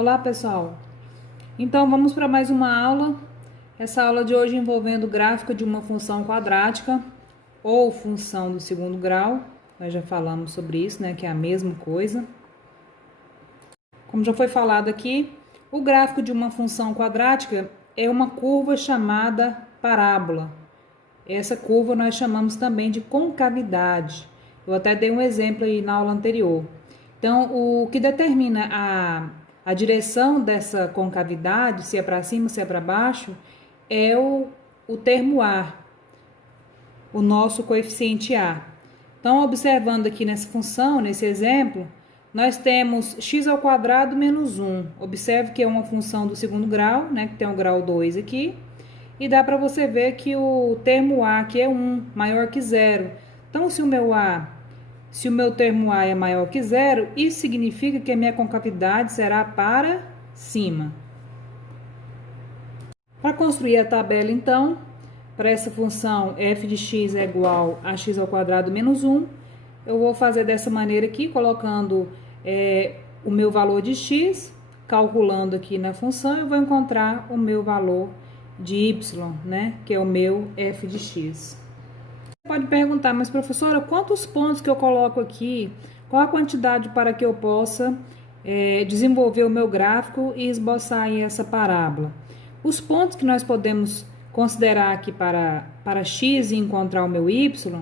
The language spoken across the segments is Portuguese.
Olá, pessoal. Então, vamos para mais uma aula. Essa aula de hoje envolvendo o gráfico de uma função quadrática ou função do segundo grau. Nós já falamos sobre isso, né, que é a mesma coisa. Como já foi falado aqui, o gráfico de uma função quadrática é uma curva chamada parábola. Essa curva nós chamamos também de concavidade. Eu até dei um exemplo aí na aula anterior. Então, o que determina a direção dessa concavidade, se é para cima, se é para baixo, é o termo A, o nosso coeficiente A. Então, observando aqui nessa função, nesse exemplo, nós temos x² menos 1. Observe que é uma função do segundo grau, né, que tem o grau 2 aqui. E dá para você ver que o termo A aqui é 1, maior que 0. Então, se o meu termo A é maior que 0, isso significa que a minha concavidade será para cima. Para construir a tabela, então, para essa função f de x é igual a x² menos 1, eu vou fazer dessa maneira aqui, colocando o meu valor de x, calculando aqui na função, eu vou encontrar o meu valor de y, né, que é o meu f de x. Você pode perguntar, mas professora, quantos pontos que eu coloco aqui? Qual a quantidade para que eu possa desenvolver o meu gráfico e esboçar aí essa parábola? Os pontos que nós podemos considerar aqui para x e encontrar o meu y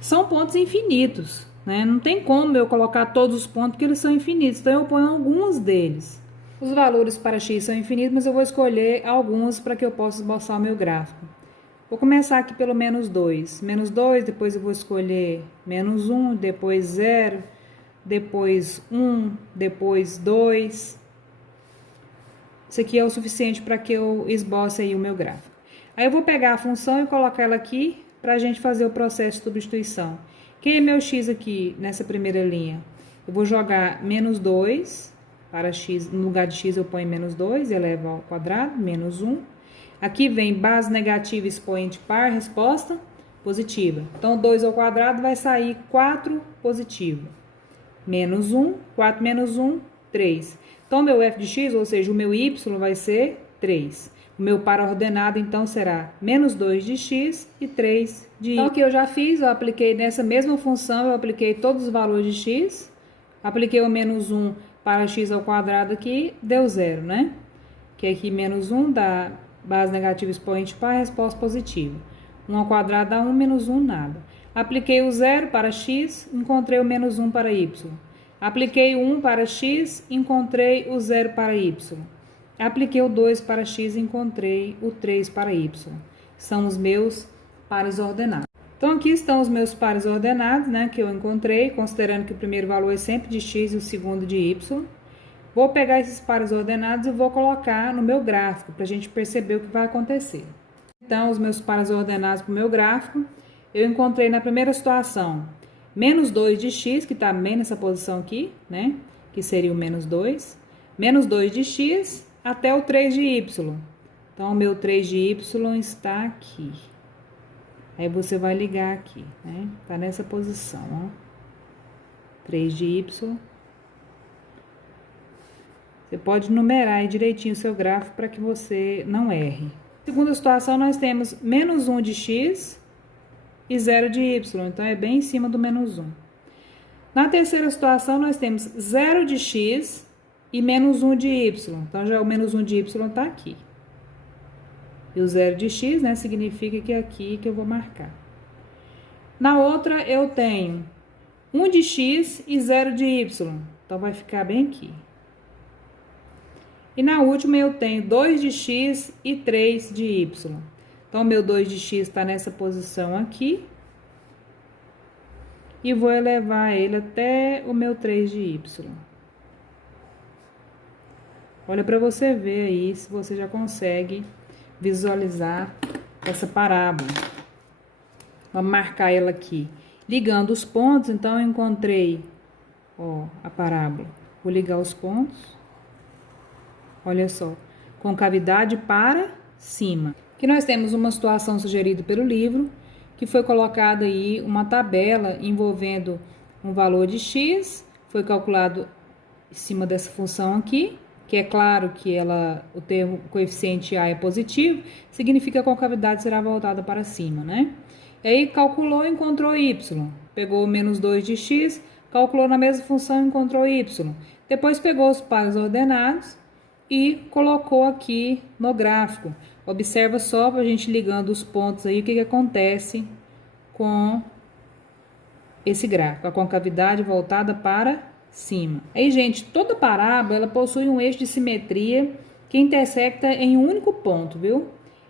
são pontos infinitos, né? Não tem como eu colocar todos os pontos porque eles são infinitos, então eu ponho alguns deles. Os valores para x são infinitos, mas eu vou escolher alguns para que eu possa esboçar o meu gráfico. Vou começar aqui pelo menos 2. Menos 2, depois eu vou escolher menos 1, depois 0, depois 1, depois 2. Isso aqui é o suficiente para que eu esboce aí o meu gráfico. Aí eu vou pegar a função e colocar ela aqui para a gente fazer o processo de substituição. Quem é meu x aqui nessa primeira linha? Eu vou jogar menos 2. Para x, no lugar de x eu ponho menos 2, eleva ao quadrado, menos 1. Aqui vem base negativa, expoente par, resposta positiva. Então, 2 ao quadrado vai sair 4 positivo. Menos 1, 4 menos 1, 3. Então, meu f de x, ou seja, o meu y vai ser 3. O meu par ordenado, então, será menos 2 de x e 3 de y. Então, o que eu já fiz, eu apliquei nessa mesma função, eu apliquei todos os valores de x, apliquei o menos 1 para x ao quadrado aqui, deu 0, né? Que aqui menos 1 dá base negativa expoente par, resposta positiva. 1 ao quadrado dá 1, menos 1, nada. Apliquei o 0 para x, encontrei o menos 1 para y. Apliquei o 1 para x, encontrei o 0 para y. Apliquei o 2 para x, encontrei o 3 para y. São os meus pares ordenados. Então, aqui estão os meus pares ordenados, né, que eu encontrei, considerando que o primeiro valor é sempre de x e o segundo de y. Vou pegar esses pares ordenados e vou colocar no meu gráfico, para a gente perceber o que vai acontecer. Então, os meus pares ordenados para o meu gráfico, eu encontrei na primeira situação, menos 2 de x, que está bem nessa posição aqui, né, que seria o menos 2. Menos 2 de x até o 3 de y. Então, o meu 3 de y está aqui. Aí você vai ligar aqui, né? Tá nessa posição, ó. 3 de y. Você pode numerar aí direitinho o seu gráfico para que você não erre. Segunda situação, nós temos menos 1 de x e 0 de y. Então, é bem em cima do menos 1. Na terceira situação, nós temos 0 de x e menos 1 de y. Então, já o menos 1 de y tá aqui. E o 0 de x, né, significa que é aqui que eu vou marcar. Na outra, eu tenho 1 de x e 0 de y. Então, vai ficar bem aqui. E na última, eu tenho 2 de x e 3 de y. Então, o meu 2 de x está nessa posição aqui. E vou elevar ele até o meu 3 de y. Olha para você ver aí se você já consegue visualizar essa parábola. Vamos marcar ela aqui. Ligando os pontos, então, eu encontrei, ó, a parábola. Vou ligar os pontos. Olha só. Concavidade para cima. Aqui nós temos uma situação sugerida pelo livro, que foi colocada aí uma tabela envolvendo um valor de x, foi calculado cima dessa função aqui, que é claro que o termo coeficiente A é positivo, significa que a concavidade será voltada para cima, né? E aí calculou e encontrou y. Pegou o menos 2 de x, calculou na mesma função e encontrou y. Depois pegou os pares ordenados e colocou aqui no gráfico. Observa só para a gente ligando os pontos aí, o que acontece com esse gráfico, a concavidade voltada para cima. Aí, gente, toda parábola ela possui um eixo de simetria que intersecta em um único ponto, viu?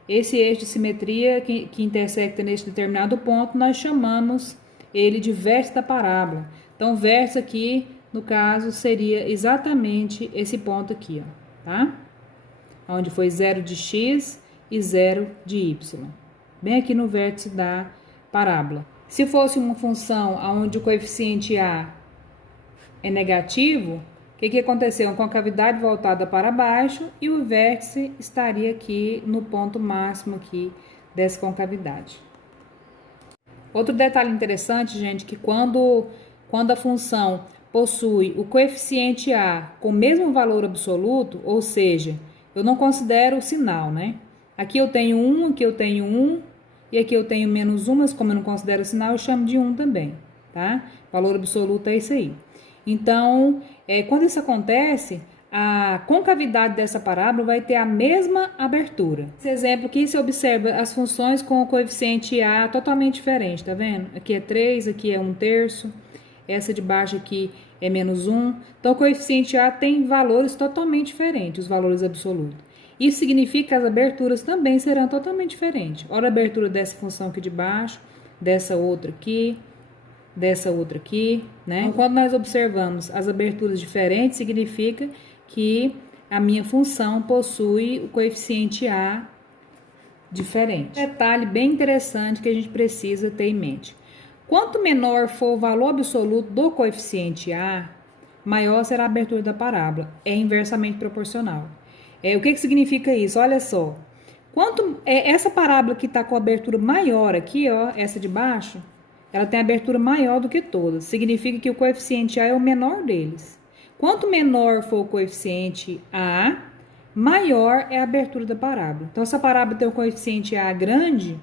Esse eixo de simetria que intersecta neste determinado ponto, nós chamamos ele de vértice da parábola. Então, o vértice aqui, no caso, seria exatamente esse ponto aqui, ó, tá? Onde foi 0 de x e 0 de y. Bem aqui no vértice da parábola. Se fosse uma função onde o coeficiente A é negativo, o que aconteceu? Uma concavidade voltada para baixo e o vértice estaria aqui no ponto máximo aqui dessa concavidade. Outro detalhe interessante, gente, que quando a função possui o coeficiente A com o mesmo valor absoluto, ou seja, eu não considero o sinal, né? Aqui eu tenho 1, aqui eu tenho 1, e aqui eu tenho menos 1, mas como eu não considero o sinal, eu chamo de 1 também, tá? O valor absoluto é isso aí. Então, quando isso acontece, a concavidade dessa parábola vai ter a mesma abertura. Esse exemplo aqui, você observa as funções com o coeficiente A totalmente diferente, tá vendo? Aqui é 3, aqui é 1/3, essa de baixo aqui é menos 1. Então, o coeficiente A tem valores totalmente diferentes, os valores absolutos. Isso significa que as aberturas também serão totalmente diferentes. Olha a abertura dessa função aqui de baixo, dessa outra aqui, né? Então, quando nós observamos as aberturas diferentes, significa que a minha função possui o coeficiente A diferente. Detalhe bem interessante que a gente precisa ter em mente. Quanto menor for o valor absoluto do coeficiente A, maior será a abertura da parábola. É inversamente proporcional. O que significa isso? Olha só. Essa parábola que está com a abertura maior aqui, ó, essa de baixo, ela tem abertura maior do que todas. Significa que o coeficiente A é o menor deles. Quanto menor for o coeficiente A, maior é a abertura da parábola. Então, se a parábola tem um coeficiente A grande,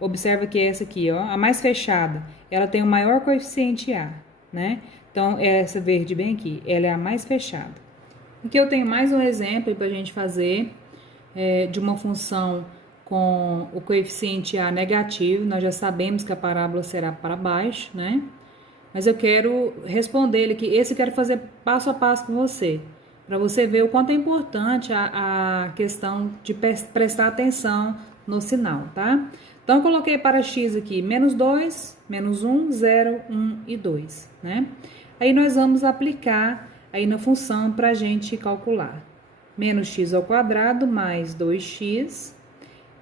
observa que essa aqui, ó, a mais fechada, ela tem o maior coeficiente A, né? Então, essa verde bem aqui, ela é a mais fechada. Aqui eu tenho mais um exemplo para a gente fazer de uma função com o coeficiente A negativo. Nós já sabemos que a parábola será para baixo, né? Mas eu quero responder ele aqui. Esse eu quero fazer passo a passo com você, para você ver o quanto é importante a questão de prestar atenção no sinal, tá? Então, eu coloquei para x aqui menos 2, menos 1, 0, 1 e 2, né? Aí nós vamos aplicar aí na função para a gente calcular. Menos x ao quadrado mais 2x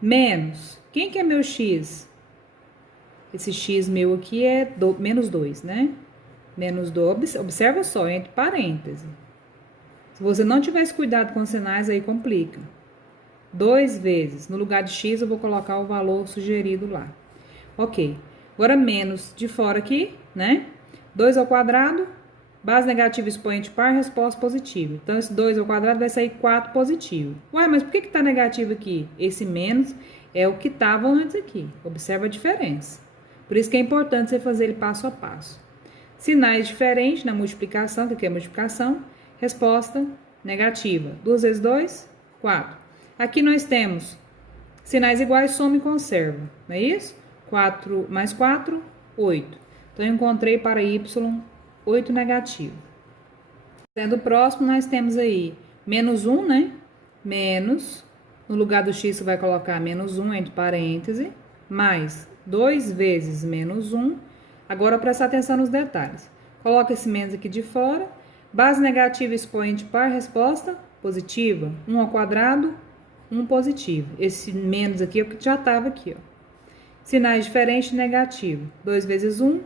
menos, quem que é meu x? Esse x meu aqui é menos 2, né? Menos 2, observa só, entre parênteses. Se você não tiver esse cuidado com os sinais, aí complica. 2 vezes, no lugar de x eu vou colocar o valor sugerido lá. Ok, agora menos de fora aqui, né? 2 ao quadrado, base negativa, expoente par, resposta positiva. Então, esse 2 ao quadrado vai sair 4 positivo. Ué, mas por que tá negativo aqui? Esse menos é o que estava antes aqui. Observa a diferença. Por isso que é importante você fazer ele passo a passo. Sinais diferentes na multiplicação, que aqui é multiplicação. Resposta negativa. 2 vezes 2, 4. Aqui nós temos sinais iguais, soma e conserva. Não é isso? 4 mais 4, 8. Então, eu encontrei para y 8 negativo. Sendo próximo, nós temos aí menos 1, né? Menos, no lugar do x, você vai colocar menos 1 entre parênteses, mais 2 vezes menos 1. Agora, presta atenção nos detalhes. Coloca esse menos aqui de fora. Base negativa, expoente par, resposta positiva. 1 ao quadrado, 1 positivo. Esse menos aqui é o que já estava aqui, ó. Sinais diferentes, negativo. 2 vezes 1,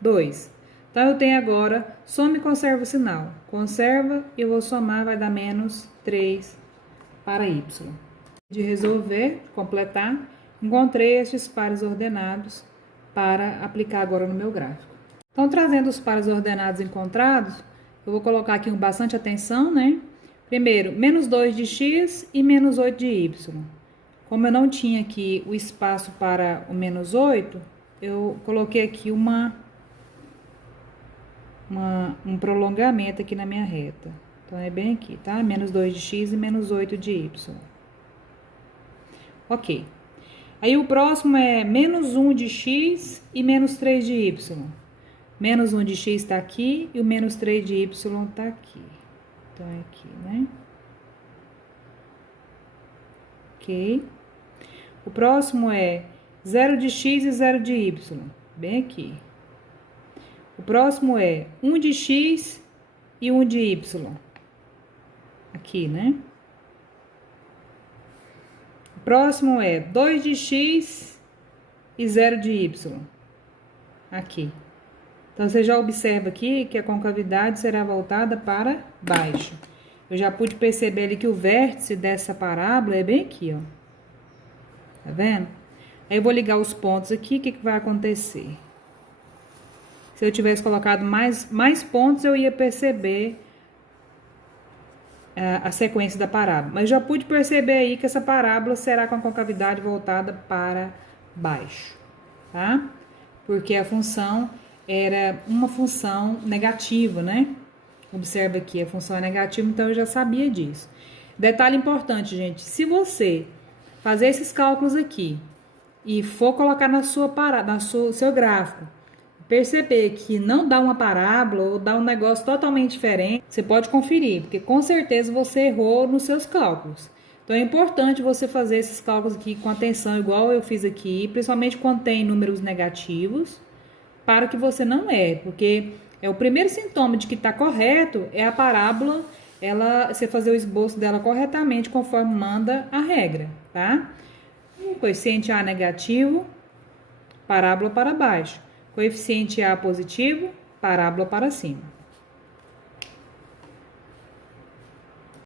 2. Então, eu tenho agora, soma e conserva o sinal. Conserva e eu vou somar, vai dar menos 3 para y. De resolver, completar, encontrei estes pares ordenados para aplicar agora no meu gráfico. Então, trazendo os pares ordenados encontrados, Eu vou colocar aqui com bastante atenção, né? Primeiro, menos 2 de x e menos 8 de y. Como eu não tinha aqui o espaço para o menos 8, eu coloquei aqui um prolongamento aqui na minha reta. Então, é bem aqui, tá? Menos 2 de x e menos 8 de y. Ok. Aí, o próximo é menos 1 de x e menos 3 de y. Menos 1 de x tá aqui e o menos 3 de y tá aqui. Então, é aqui, né? Ok. O próximo é 0 de x e 0 de y. Bem aqui. O próximo é 1 de x e 1 de y. Aqui, né? O próximo é 2 de x e 0 de y. Aqui. Então, você já observa aqui que a concavidade será voltada para baixo. Eu já pude perceber ali que o vértice dessa parábola é bem aqui, ó. Tá vendo? Aí, eu vou ligar os pontos aqui, o que vai acontecer? Se eu tivesse colocado mais pontos, eu ia perceber a sequência da parábola. Mas já pude perceber aí que essa parábola será com a concavidade voltada para baixo, tá? Porque a função era uma função negativa, né? Observa aqui, a função é negativa, então eu já sabia disso. Detalhe importante, gente, se você fazer esses cálculos aqui e for colocar na seu gráfico, perceber que não dá uma parábola ou dá um negócio totalmente diferente, você pode conferir, porque com certeza você errou nos seus cálculos. Então, é importante você fazer esses cálculos aqui com atenção, igual eu fiz aqui, principalmente quando tem números negativos, para que você não erre, porque o primeiro sintoma de que está correto é a parábola, você fazer o esboço dela corretamente, conforme manda a regra, tá? Coeficiente A negativo, parábola para baixo. Coeficiente A positivo, parábola para cima.